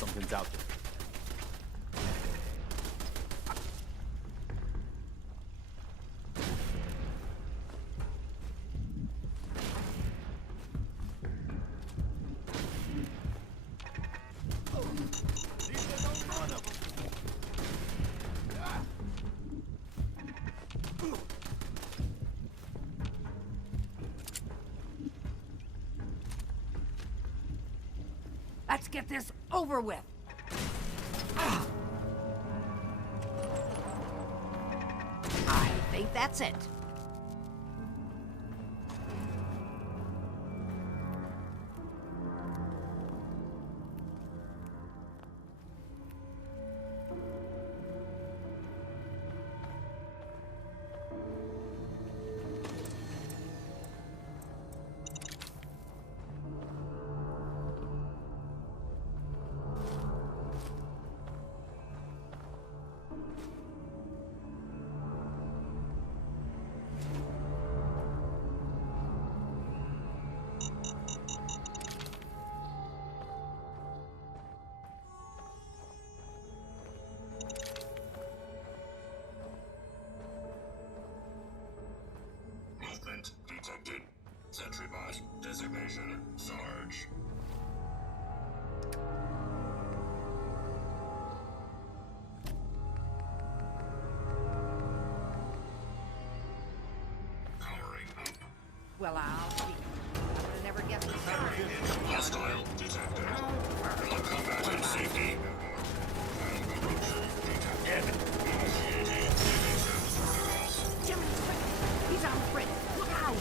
Something's out there. Let's get this over with. I think that's it. Movement detected. Sentry bot designation Sarge. Powering up. Well, I'll see. I would have never guessed it. Hostile detected. Non-combatant safety. Corruption detected. Initiating evasive protocols. Jimmy, quick! He's on Fritz. Look out!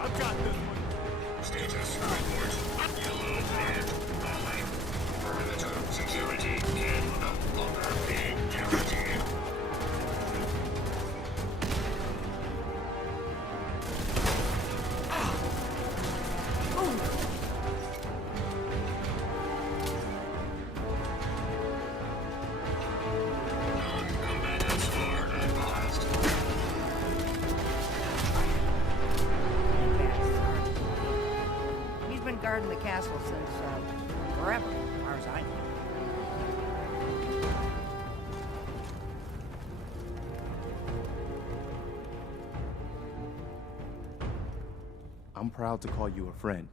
I've got this one. Status report. Yellow flag. Falling. Perimeter security can no longer be guaranteed. Non-combatants are advised. He's been guarding the castle since, forever, as far as I know. I'm proud to call you a friend.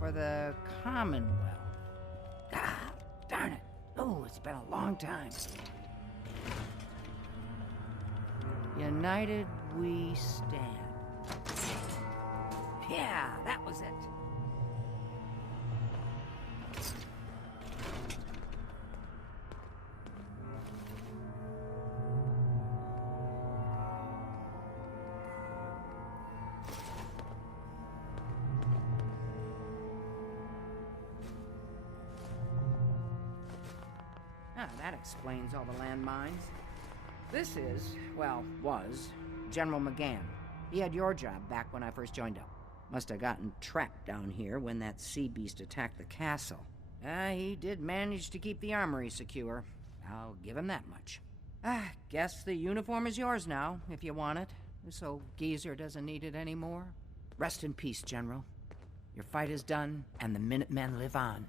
For the Commonwealth. Ah, darn it. Oh, it's been a long time. United we stand. Yeah, that was it. Ah, that explains all the landmines. This is, well, was, General McGann. He had your job back when I first joined up. Must have gotten trapped down here when that sea beast attacked the castle. He did manage to keep the armory secure. I'll give him that much. Guess the uniform is yours now, if you want it. So Geezer doesn't need it anymore. Rest in peace, General. Your fight is done, and the Minutemen live on.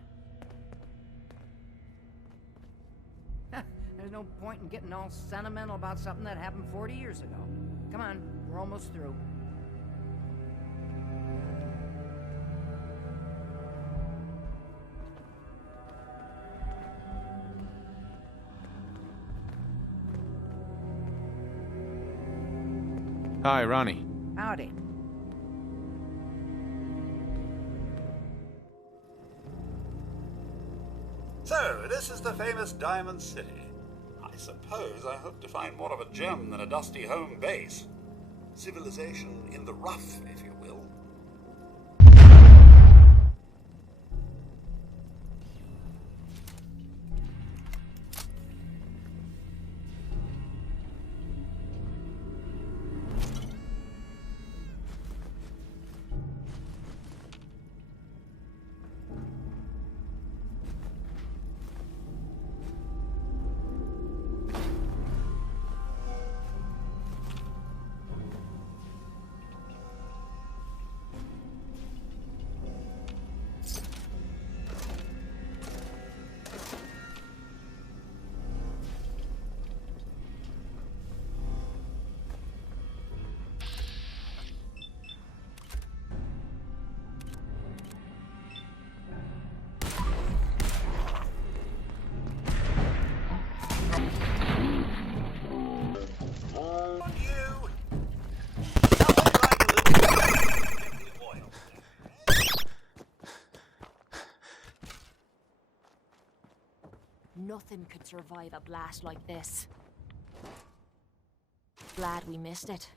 There's no point in getting all sentimental about something that happened 40 years ago. Come on, we're almost through. Hi, Ronnie. Howdy. So, this is the famous Diamond City. I suppose I hope to find more of a gem than a dusty home base. Civilization in the rough, if you will. nothing could survive a blast like this. Glad we missed it.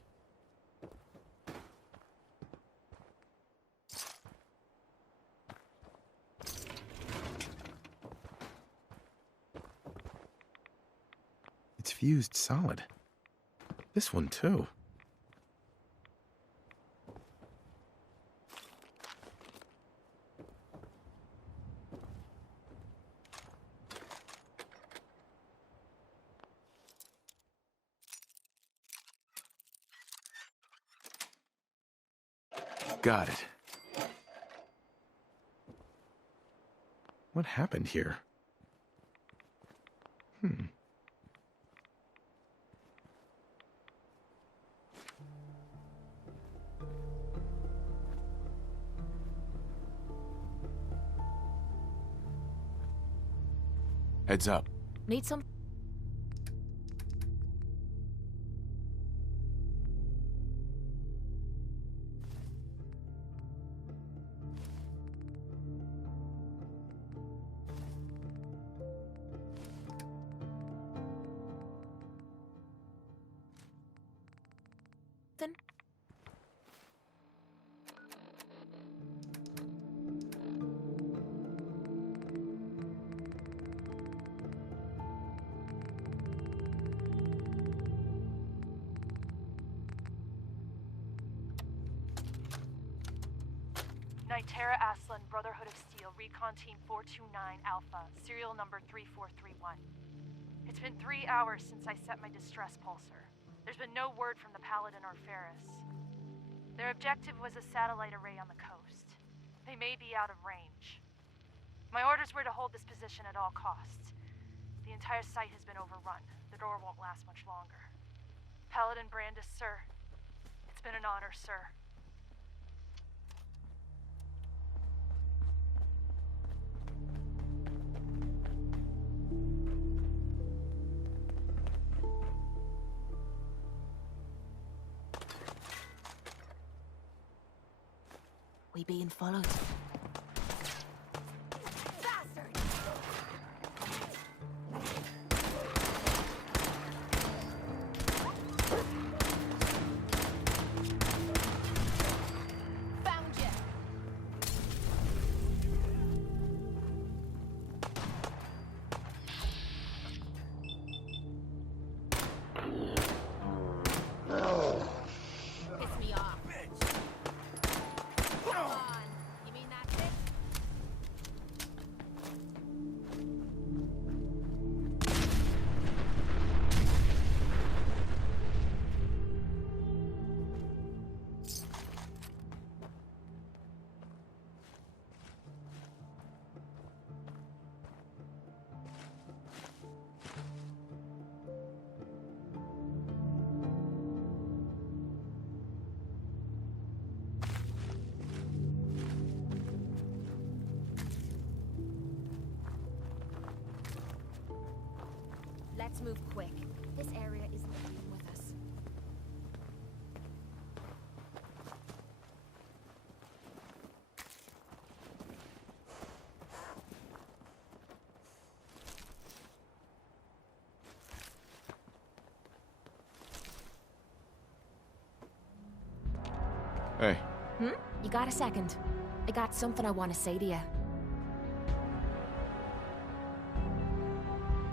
It's fused solid. This one too. Got it. What happened here? Heads up. Need some? Then Nitera Aslan, Brotherhood of Steel, Recon Team 429 Alpha, serial number 3431. It's been 3 hours since I set my distress pulsar. There's been no word from the Paladin or Ferris. Their objective was a satellite array on the coast. They may be out of range. My orders were to hold this position at all costs. The entire site has been overrun. The door won't last much longer. Paladin Brandis, sir. It's been an honor, sir. we being followed. Let's move quick. This area isn't even with us. Hey. You got a second? I got something I want to say to you.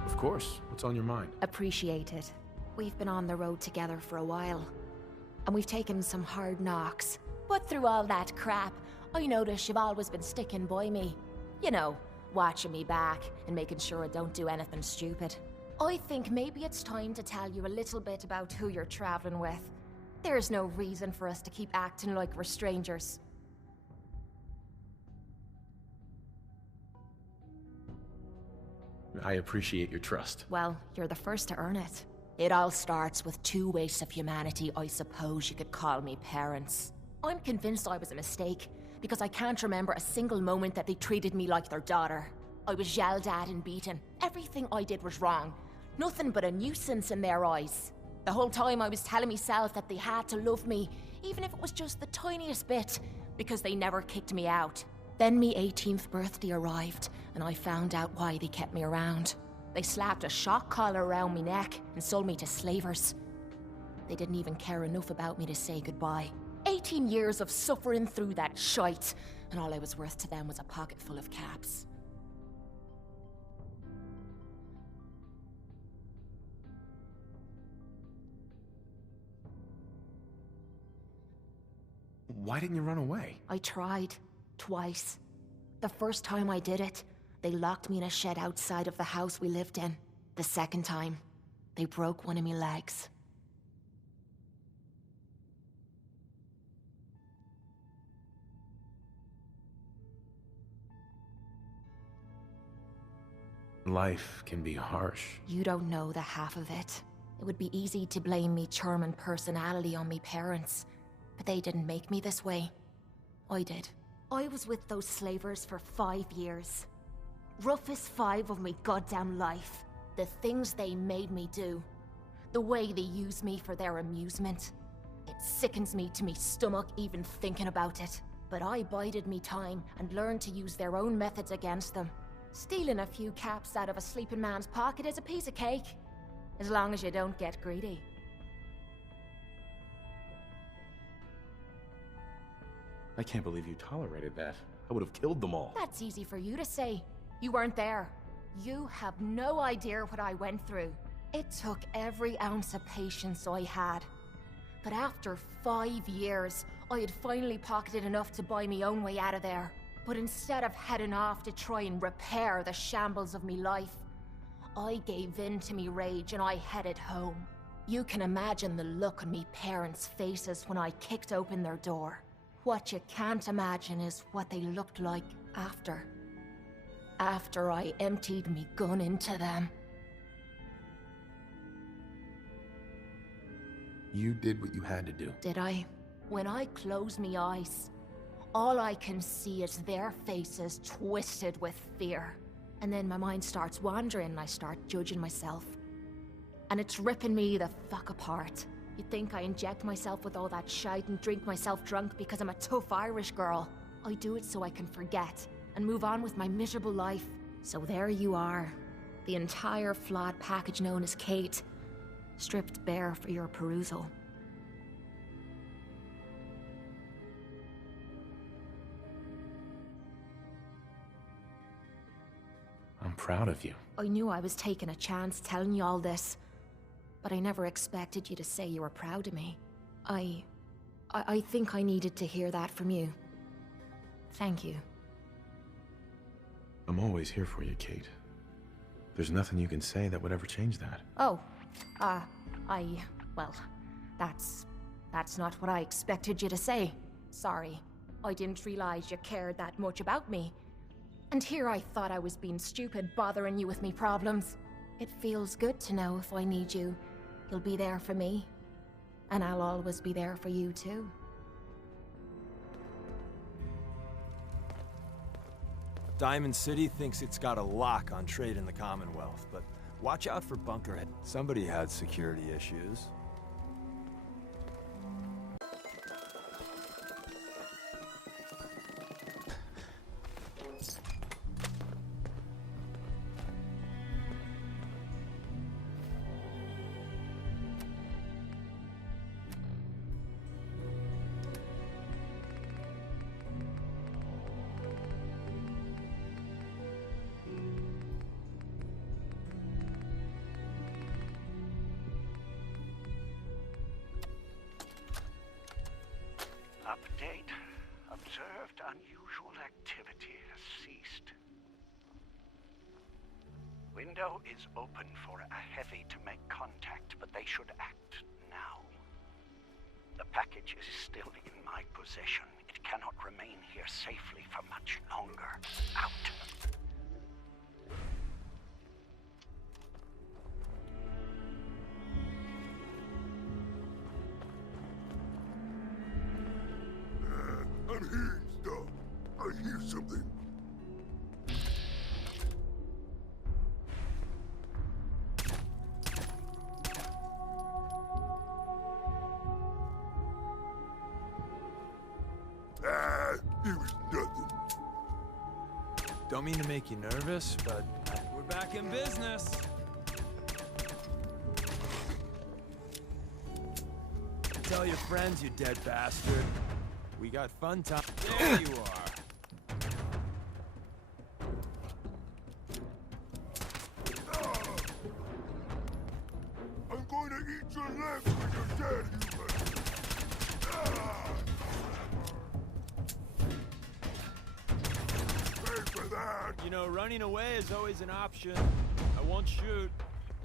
Of course. What's on your mind? Appreciate it. We've been on the road together for a while, and we've taken some hard knocks. But through all that crap, I notice you've always been sticking by me. You know, watching me back and making sure I don't do anything stupid. I think maybe it's time to tell you a little bit about who you're traveling with. There's no reason for us to keep acting like we're strangers. I appreciate your trust. Well, you're the first to earn it. It all starts with two wastes of humanity I suppose you could call me parents. I'm convinced I was a mistake, because I can't remember a single moment that they treated me like their daughter. I was yelled at and beaten. Everything I did was wrong. Nothing but a nuisance in their eyes. The whole time I was telling myself that they had to love me, even if it was just the tiniest bit, because they never kicked me out. Then me 18th birthday arrived, and I found out why they kept me around. They slapped a shock collar around me neck and sold me to slavers. They didn't even care enough about me to say goodbye. 18 years of suffering through that shite, and all I was worth to them was a pocket full of caps. Why didn't you run away? I tried. Twice. The first time I did it, they locked me in a shed outside of the house we lived in. The second time, they broke one of my legs. Life can be harsh. You don't know the half of it. It would be easy to blame me charming personality on me parents, but they didn't make me this way. I did. I was with those slavers for 5 years. Roughest 5 of me goddamn life. The things they made me do. The way they used me for their amusement. It sickens me to me stomach even thinking about it. But I bided me time and learned to use their own methods against them. Stealing a few caps out of a sleeping man's pocket is a piece of cake. As long as you don't get greedy. I can't believe you tolerated that. I would have killed them all. That's easy for you to say. You weren't there. You have no idea what I went through. It took every ounce of patience I had. But after 5 years, I had finally pocketed enough to buy me own way out of there. But instead of heading off to try and repair the shambles of me life, I gave in to me rage and I headed home. You can imagine the look on me parents' faces when I kicked open their door. What you can't imagine is what they looked like after. After I emptied me gun into them. You did what you had to do. Did I? When I close me eyes, all I can see is their faces twisted with fear. And then my mind starts wandering and I start judging myself. And it's ripping me the fuck apart. You'd think I inject myself with all that shite and drink myself drunk because I'm a tough Irish girl. I do it so I can forget and move on with my miserable life. So there you are. The entire flawed package known as Kate. Stripped bare for your perusal. I'm proud of you. I knew I was taking a chance telling you all this, but I never expected you to say you were proud of me. I think I needed to hear that from you. Thank you. I'm always here for you, Kate. There's nothing you can say that would ever change that. Oh, well, that's not what I expected you to say. Sorry. I didn't realize you cared that much about me. And here I thought I was being stupid, bothering you with me problems. It feels good to know if I need you, you'll be there for me. And I'll always be there for you, too. Diamond City thinks it's got a lock on trade in the Commonwealth, but watch out for Bunkerhead. Somebody had security issues. Update. Observed unusual activity has ceased. Window is open for a heavy to make contact, but they should act now. The package is still in my possession. It cannot remain here safely for much longer. Out. I'm hearing stuff. I hear something. It was nothing. Don't mean to make you nervous, but we're back Talking business. Tell your friends, you dead bastard. We got fun time. There you are. I'm going to eat your legs when you're dead, human! Pay for that! You know, running away is always an option. I won't shoot.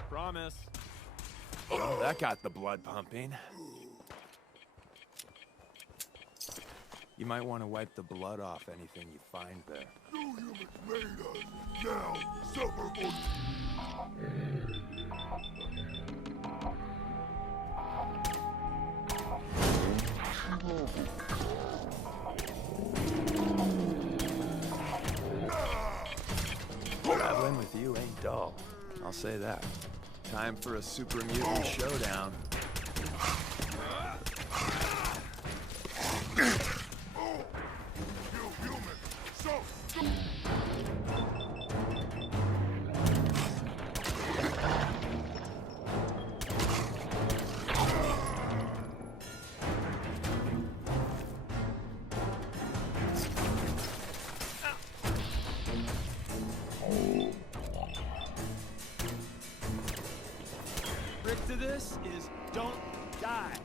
Promise. Oh, that got the blood pumping. You might want to wipe the blood off anything you find there. You humans made us! Now, suffer for... Traveling with you ain't dull. I'll say that. Time for a super mutant showdown. You human! So... Trick to this is don't die.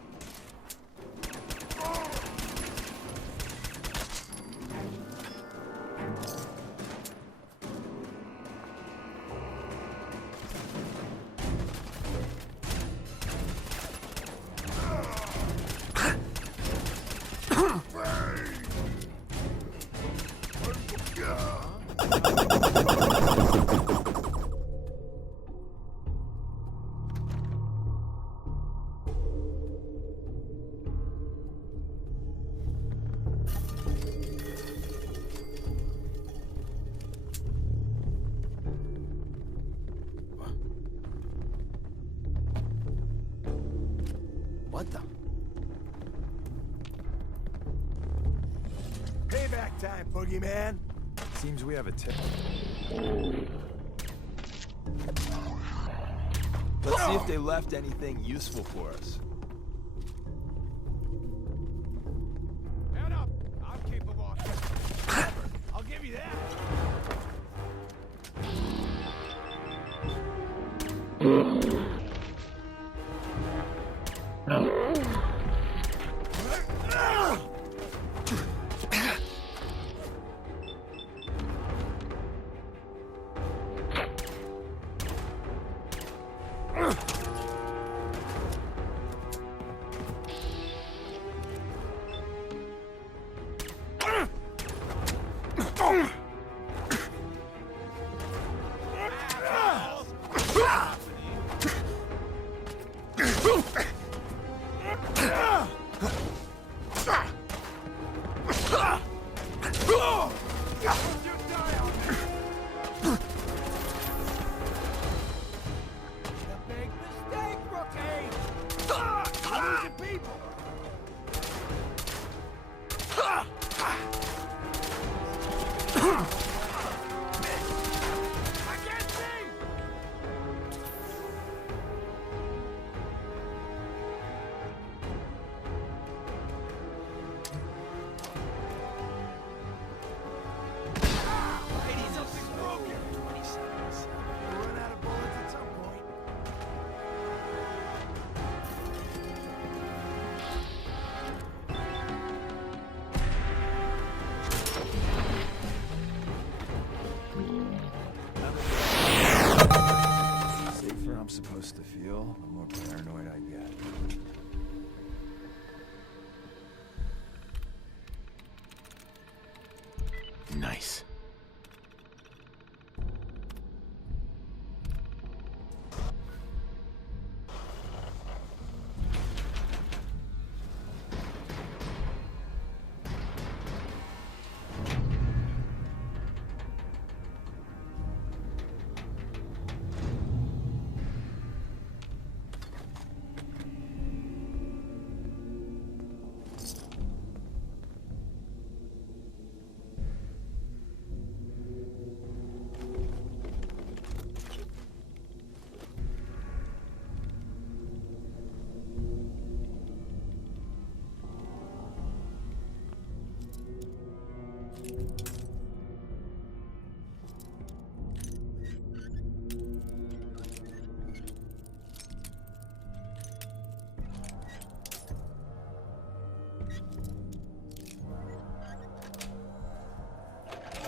What the? Payback time, boogeyman. Seems we have a tip. Let's see if they left anything useful for us. Man up! I'm capable of... I'll give you that!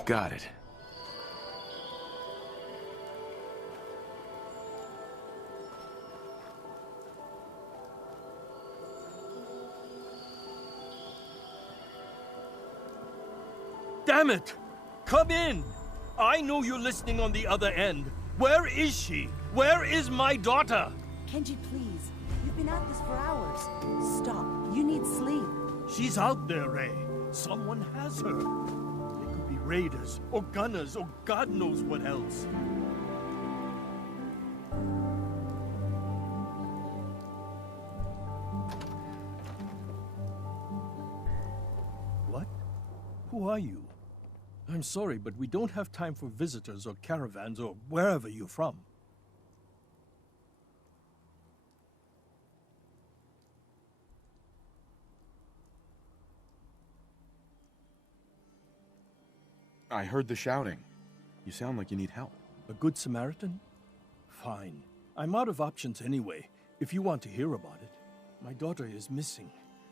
Got it. Damn it! Come in! I know you're listening on the other end. Where is she? Where is my daughter? Kenji, please. You've been at this for hours. Stop. You need sleep. She's out there, Ray. Someone has her. They could be raiders, or gunners, or God knows what else. What? Who are you? I'm sorry, but we don't have time for visitors or caravans or wherever you're from. I heard the shouting. You sound like you need help. A good Samaritan? Fine. I'm out of options anyway, if you want to hear about it. My daughter is missing.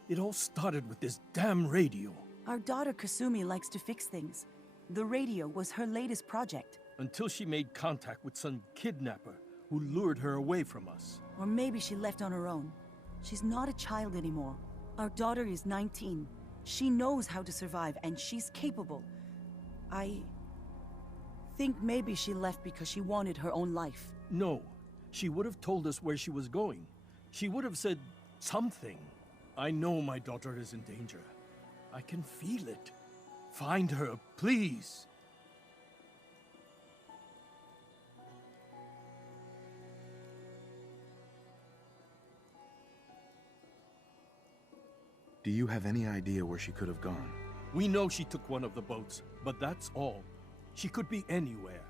It all started with this damn radio. Our daughter Kasumi likes to fix things. The radio was her latest project. Until she made contact with some kidnapper who lured her away from us. Or maybe she left on her own. She's not a child anymore. Our daughter is 19. She knows how to survive, and she's capable. I think maybe she left because she wanted her own life. No. She would have told us where she was going. She would have said something. I know my daughter is in danger. I can feel it. Find her, please. Do you have any idea where she could have gone? We know she took one of the boats, but that's all. She could be anywhere.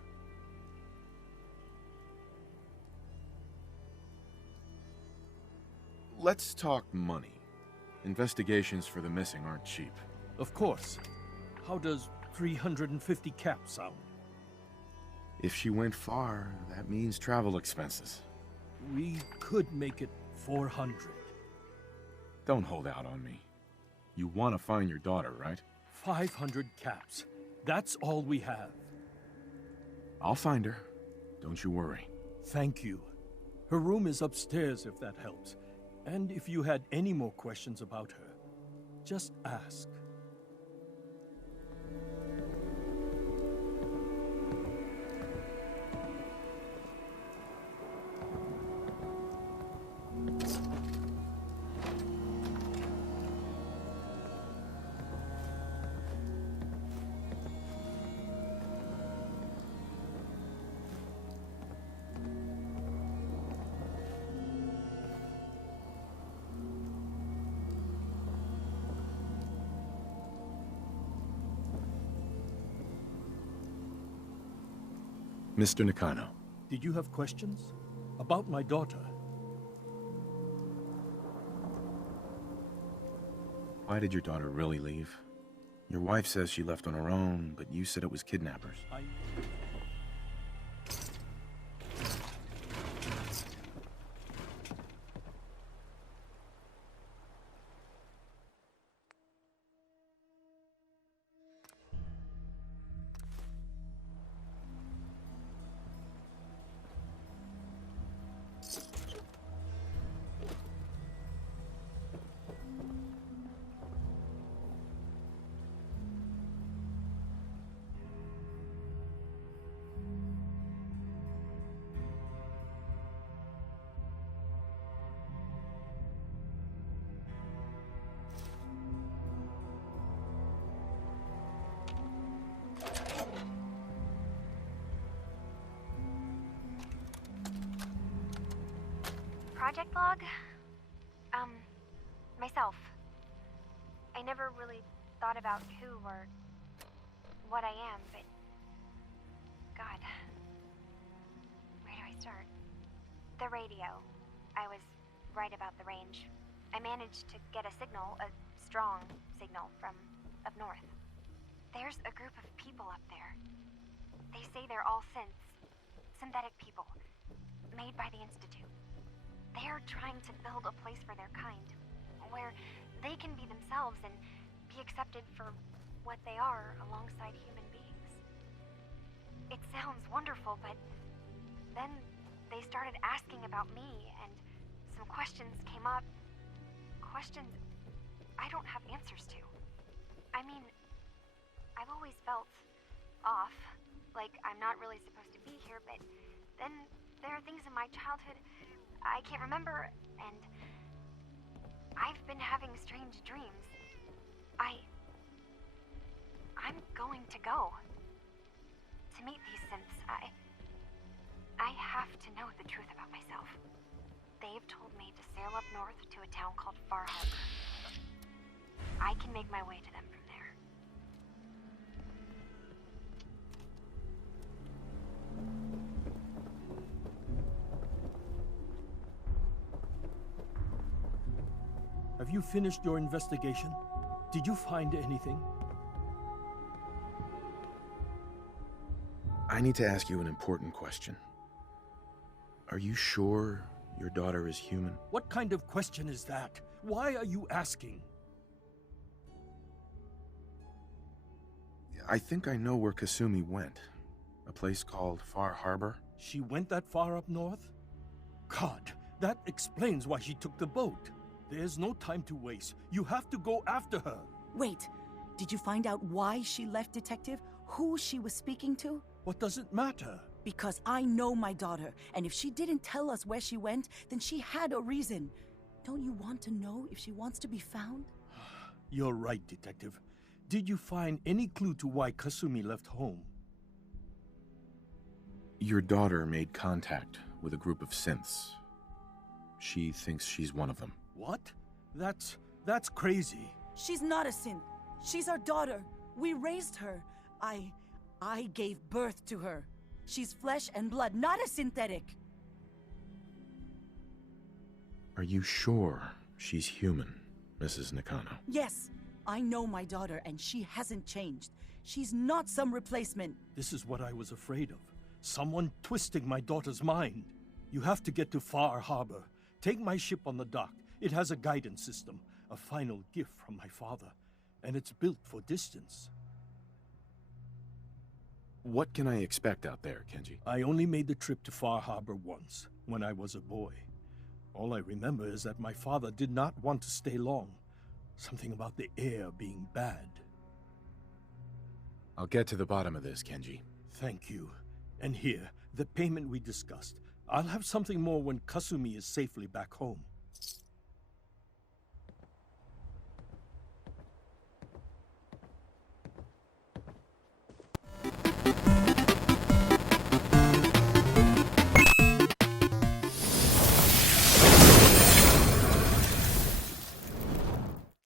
Let's talk money. Investigations for the missing aren't cheap. Of course. How does 350 caps sound? If she went far, that means travel expenses. We could make it 400. Don't hold out on me. You want to find your daughter, right? 500 caps. That's all we have. I'll find her. Don't you worry. Thank you. Her room is upstairs if that helps. And if you had any more questions about her, just ask. Mr. Nakano. Did you have questions? About my daughter? Why did your daughter really leave? Your wife says she left on her own, but you said it was kidnappers. Project log? Myself. I never really thought about who or what I am, but... God. Where do I start? The radio. I was right about the range. I managed to get a signal, a strong signal, from up north. There's a group of people up there. They say they're all synthetic people, made by the Institute. They're trying to build a place for their kind, where they can be themselves and be accepted for what they are alongside human beings. It sounds wonderful, but then they started asking about me, and some questions came up. Questions I don't have answers to. I mean, I've always felt off, like I'm not really supposed to be here, but then there are things in my childhood I can't remember, and I've been having strange dreams. I'm going to go to meet these synths. I have to know the truth about myself. They've told me to sail up north to a town called Far Harbour. I can make my way to them from there. Have you finished your investigation? Did you find anything? I need to ask you an important question. Are you sure your daughter is human? What kind of question is that? Why are you asking? I think I know where Kasumi went. A place called Far Harbour. She went that far up north? God, that explains why she took the boat. There's no time to waste. You have to go after her. Wait, did you find out why she left, Detective? Who she was speaking to? What does it matter? Because I know my daughter, and if she didn't tell us where she went, then she had a reason. Don't you want to know if she wants to be found? You're right, Detective. Did you find any clue to why Kasumi left home? Your daughter made contact with a group of synths. She thinks she's one of them. What? That's crazy. She's not a synth. She's our daughter. We raised her. I gave birth to her. She's flesh and blood, not a synthetic. Are you sure she's human, Mrs. Nakano? Yes, I know my daughter, and she hasn't changed. She's not some replacement. This is what I was afraid of. Someone twisting my daughter's mind. You have to get to Far Harbour. Take my ship on the dock. It has a guidance system, a final gift from my father, and it's built for distance. What can I expect out there, Kenji? I only made the trip to Far Harbour once, when I was a boy. All I remember is that my father did not want to stay long. Something about the air being bad. I'll get to the bottom of this, Kenji. Thank you. And here, the payment we discussed. I'll have something more when Kasumi is safely back home.